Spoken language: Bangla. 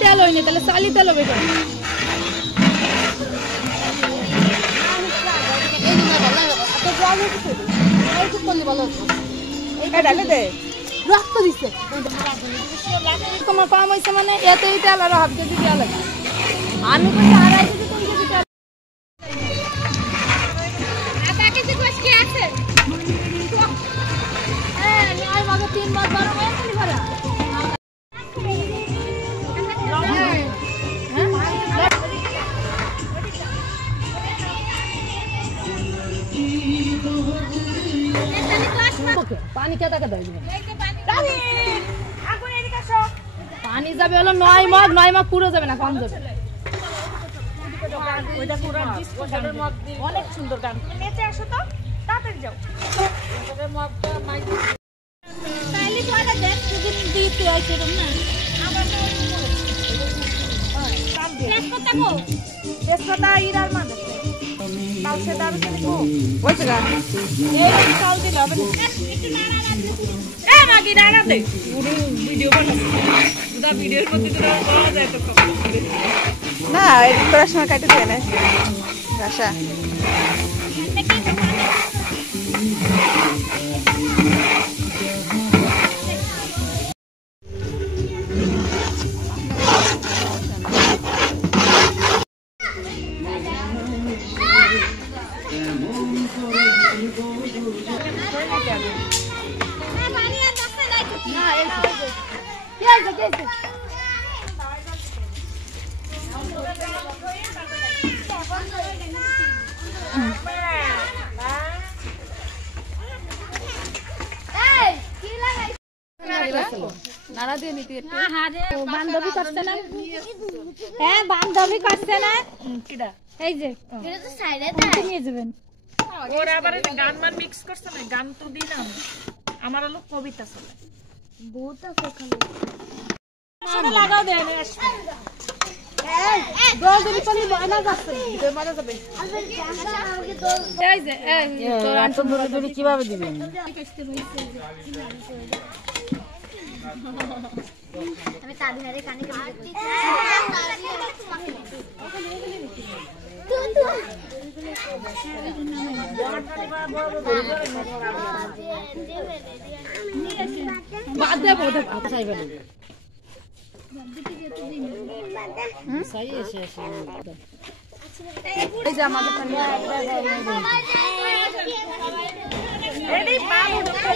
তেল হয়নি তাহলে চালি তেল হবে রক্ত দিচ্ছে তোমার কম হয়েছে মানে এতই তেল আর হাফ কেজি দেওয়া লাগে আমি তো 2.5 কেজি 3 কেজি তেল আধা কেজি গোশ কি আছে নয় মাসে 3 মাস 12 মাস খালি ভরা पानी क्या तक पानी যাবে হলো 9 মগ পুরো যাবে না কম যাবে ওইটা পুরো ডিসপোজালের মগ অনেক সুন্দর গান নেচে আসো তো তাড়াতাড়ি যাও ওটার মগটা মাই তাইলে তো আরে দেখ যদি দিতে হয় সেরকম না আবার তো বেশ কথা গো বেশ কথা ইরার মানে কাল সে দাও কেন গো ওই জায়গা এই কাল দিলে হবে একটু নাড়া রাখতে এ মাগি নাড়া দে পুরো ভিডিও বানাচ্ছি পুরো ভিডিওর মধ্যে তো বলা যায় তো না এর প্রশ্ন কাটে দেয় না আশা নাড়া দিয়ে নিতে একটু আরে বান্ধবী করতে না হ্যাঁ বান্ধবী করতে না কিডা এই যে এটা তো সাইডে দাও নিয়ে যাবেন ওরা আবার গান মান মিক্স করছে না গান তো দিলাম আমার হলো কবিতা চলে বহুত আছে খালি সাথে লাগাও দেন আসবে এই দোল দিবি চলি বানা যাচ্ছে ভিতরে মারা যাবে এই যে তোর আন্ত দড়ি কিভাবে দিবেন আমি তাবিহারে কানে কানে বাদ দে বড় চাইবে না सही है सही এই যে আমাদের পানি রেডি বাবু ঢুকে